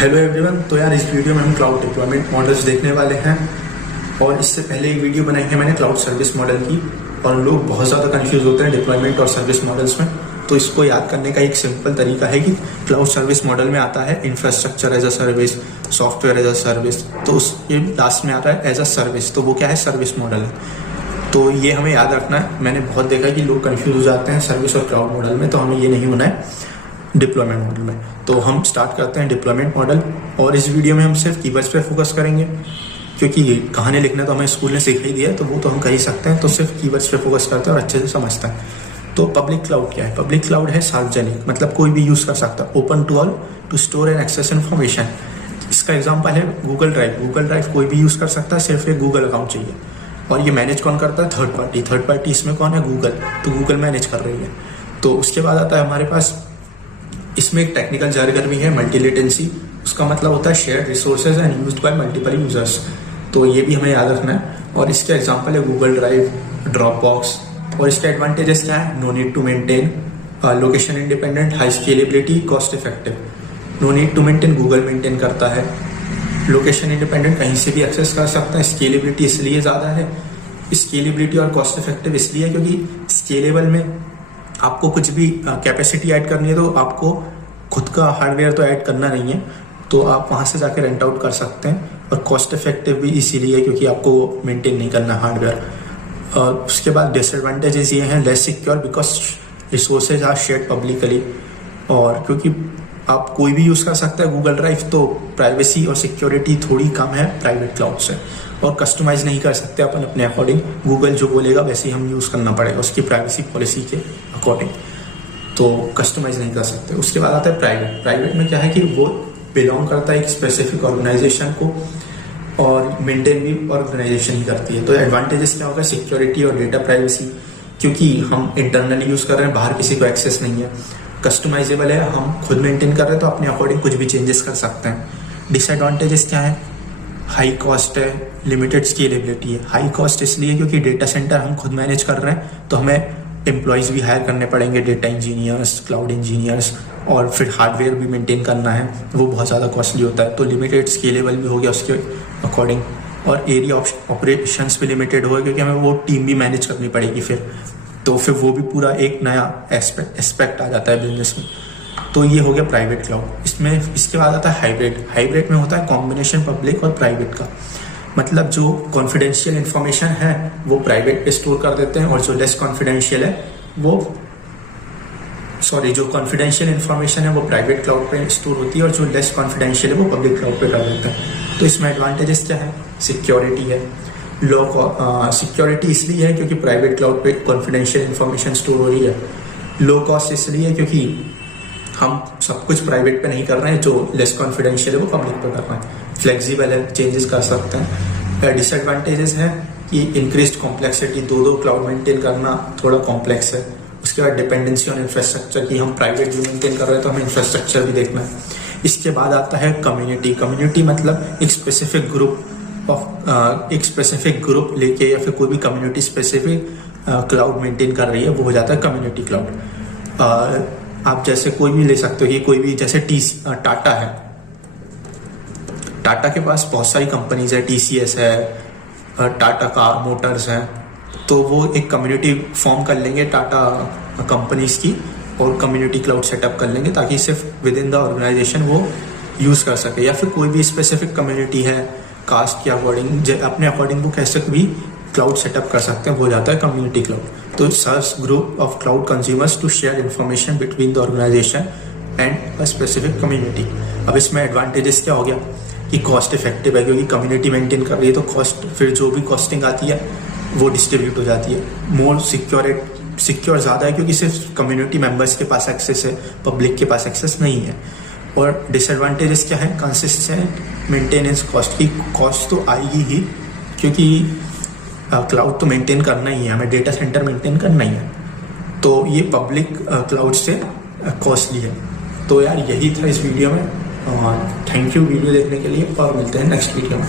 Hello everyone. तो यार इस वीडियो में हम क्लाउड डिप्लॉयमेंट मॉडल्स देखने वाले हैं और इससे पहले एक वीडियो बनाई है मैंने क्लाउड सर्विस मॉडल की और लोग बहुत ज़्यादा कंफ्यूज होते हैं डिप्लॉयमेंट और सर्विस मॉडल्स में। तो इसको याद करने का एक सिंपल तरीका है कि क्लाउड सर्विस मॉडल में आता है infrastructure as a service, software as a service, तो उसके लास्ट में आता है एज अ सर्विस। तो वो क्या है? सर्विस मॉडल है। तो ये हमें याद रखना है। मैंने बहुत देखा है कि लोग कंफ्यूज हो जाते हैं सर्विस और क्लाउड मॉडल में, तो हमें ये नहीं होना है डिप्लॉयमेंट मॉडल में। तो हम स्टार्ट करते हैं डिप्लॉयमेंट मॉडल और इस वीडियो में हम सिर्फ कीवर्ड्स पे फोकस करेंगे क्योंकि कहानी लिखना तो हमें स्कूल ने सिखा ही दिया है, तो वो तो हम कर ही सकते हैं। तो सिर्फ कीवर्ड्स पे फोकस करते हैं और अच्छे से समझते हैं। तो पब्लिक क्लाउड क्या है? पब्लिक क्लाउड है सार्वजनिक, मतलब कोई भी यूज़ कर सकता है, open to all to store and access information. इसका एग्जाम्पल है गूगल ड्राइव। गूगल ड्राइव कोई भी यूज़ कर सकता है, सिर्फ एक गूगल अकाउंट चाहिए। और ये मैनेज कौन करता है? Third party. थर्ड पार्टी इसमें कौन है? गूगल। तो गूगल मैनेज कर रही है। तो उसके बाद आता है हमारे पास, इसमें एक टेक्निकल jargon भी है, मल्टी लेटेंसी। उसका मतलब होता है shared resources and used by multiple users. तो ये भी हमें याद रखना है। और इसके एग्जांपल है गूगल ड्राइव, ड्रॉप बॉक्स। और इसके एडवांटेजेस क्या है? No need to maintain, location independent, high scalability, cost effective. No need to maintain, Google maintain करता है। लोकेशन इंडिपेंडेंट, कहीं से भी एक्सेस कर सकता है। स्केलेबिलिटी इसलिए ज़्यादा है, स्केलेबिलिटी और कॉस्ट इफेक्टिव इसलिए क्योंकि स्केलेबल में आपको कुछ भी कैपेसिटी ऐड करनी है तो आपको खुद का हार्डवेयर तो ऐड करना नहीं है, तो आप वहाँ से जाकर रेंट आउट कर सकते हैं। और कॉस्ट इफेक्टिव भी इसीलिए क्योंकि आपको मेंटेन नहीं करना हार्डवेयर। उसके बाद डिसएडवांटेजेस ये हैं, less secure because resources are shared publicly. और क्योंकि आप कोई भी यूज़ कर सकता है गूगल ड्राइव, तो प्राइवेसी और सिक्योरिटी थोड़ी कम है प्राइवेट क्लाउड से। और कस्टमाइज नहीं कर सकते अपन अपने अकॉर्डिंग, गूगल जो बोलेगा वैसे ही हम यूज़ करना पड़ेगा उसकी प्राइवेसी पॉलिसी के अकॉर्डिंग, तो कस्टमाइज नहीं कर सकते। उसके बाद आता है प्राइवेट। प्राइवेट में क्या है कि वो बिलोंग करता है एक स्पेसिफिक ऑर्गेनाइजेशन को और मेंटेन भी ऑर्गेनाइजेशन ही करती है। तो एडवांटेजेस क्या होगा? सिक्योरिटी और डेटा प्राइवेसी, क्योंकि हम इंटरनली यूज़ कर रहे हैं, बाहर किसी को एक्सेस नहीं है। कस्टमाइजेबल है, हम खुद मेंटेन कर रहे हैं तो अपने अकॉर्डिंग कुछ भी चेंजेस कर सकते हैं। डिसएडवांटेजेस क्या है? हाई कॉस्ट है, लिमिटेड स्केलेबिलिटी है। हाई कॉस्ट इसलिए क्योंकि डेटा सेंटर हम खुद मैनेज कर रहे हैं, तो हमें एम्प्लॉयज़ भी हायर करने पड़ेंगे, डेटा इंजीनियर्स, क्लाउड इंजीनियर्स, और फिर हार्डवेयर भी मेंटेन करना है, वो बहुत ज़्यादा कॉस्टली होता है। तो लिमिटेड स्केलेबल भी हो गया उसके अकॉर्डिंग। और एरिया ऑपरेशंस भी लिमिटेड होगा क्योंकि हमें वो टीम भी मैनेज करनी पड़ेगी फिर वो भी पूरा एक नया एस्पेक्ट आ जाता है बिजनेस में। तो ये हो गया प्राइवेट क्लाउड। इसके बाद आता है हाइब्रिड। हाइब्रिड में होता है कॉम्बिनेशन पब्लिक और प्राइवेट का, मतलब जो कॉन्फिडेंशियल इन्फॉर्मेशन है वो प्राइवेट पे स्टोर कर देते हैं और जो लेस कॉन्फिडेंशियल है जो कॉन्फिडेंशियल इन्फॉर्मेशन है वो प्राइवेट क्लाउड पे स्टोर होती है और जो लेस कॉन्फिडेंशियल है वो पब्लिक क्लाउड पे कर देते हैं। तो इसमें एडवांटेजेस क्या है? सिक्योरिटी है। सिक्योरिटी इसलिए है क्योंकि प्राइवेट क्लाउड पे कॉन्फिडेंशियल इन्फॉर्मेशन स्टोर हो रही है। लो कॉस्ट इसलिए क्योंकि हम सब कुछ प्राइवेट पे नहीं कर रहे हैं, जो लेस कॉन्फिडेंशियल है वो पब्लिक पे कर रहे हैं। फ्लेक्सिबल है, चेंजेस कर सकते हैं। डिसएडवांटेजेस है कि इंक्रीज्ड कॉम्प्लेक्सिटी, दो क्लाउड मेंटेन करना थोड़ा कॉम्प्लेक्स है। उसके बाद डिपेंडेंसी ऑन इंफ्रास्ट्रक्चर की, हम प्राइवेट भी मेंटेन कर रहे हैं तो हमें इंफ्रास्ट्रक्चर भी देखना है। इसके बाद आता है कम्युनिटी। कम्युनिटी मतलब एक स्पेसिफिक ग्रुप लेके या फिर कोई भी कम्युनिटी स्पेसिफिक क्लाउड मेंटेन कर रही है, वो हो जाता है कम्युनिटी क्लाउड। आप जैसे कोई भी ले सकते हो कि कोई भी, जैसे टाटा है, टाटा के पास बहुत सारी कंपनीज है, TCS है, टाटा कार मोटर्स हैं, तो वो एक कम्युनिटी फॉर्म कर लेंगे टाटा कंपनीज की और कम्युनिटी क्लाउड सेटअप कर लेंगे ताकि सिर्फ विद इन द ऑर्गेनाइजेशन वो यूज़ कर सके। या फिर कोई भी स्पेसिफिक कम्युनिटी है, कास्ट के अकॉर्डिंग, अपने अकॉर्डिंग वो कैसे भी क्लाउड सेटअप कर सकते हैं, वो हो जाता है कम्युनिटी क्लाउड। तो serves group of cloud consumers to share information between the organisation and a specific community. अब इसमें एडवांटेजेस क्या हो गया कि कॉस्ट इफेक्टिव है, क्योंकि कम्युनिटी मेंटेन कर रही है तो कॉस्ट, फिर जो भी कॉस्टिंग आती है वो डिस्ट्रीब्यूट हो जाती है। मोर सिक्योर ज़्यादा है क्योंकि सिर्फ कम्युनिटी मेंबर्स के पास एक्सेस है, पब्लिक के पास एक्सेस नहीं है। और डिसएडवांटेजेस क्या है? कंसिस्टेंट मेंटेनेंस कॉस्ट की, कॉस्ट तो आएगी ही क्योंकि क्लाउड तो मेंटेन करना ही है, हमें डेटा सेंटर मेंटेन करना ही है, तो ये पब्लिक क्लाउड से कॉस्टली है। तो यार यही था इस वीडियो में। थैंक यू वीडियो देखने के लिए और मिलते हैं नेक्स्ट वीडियो में।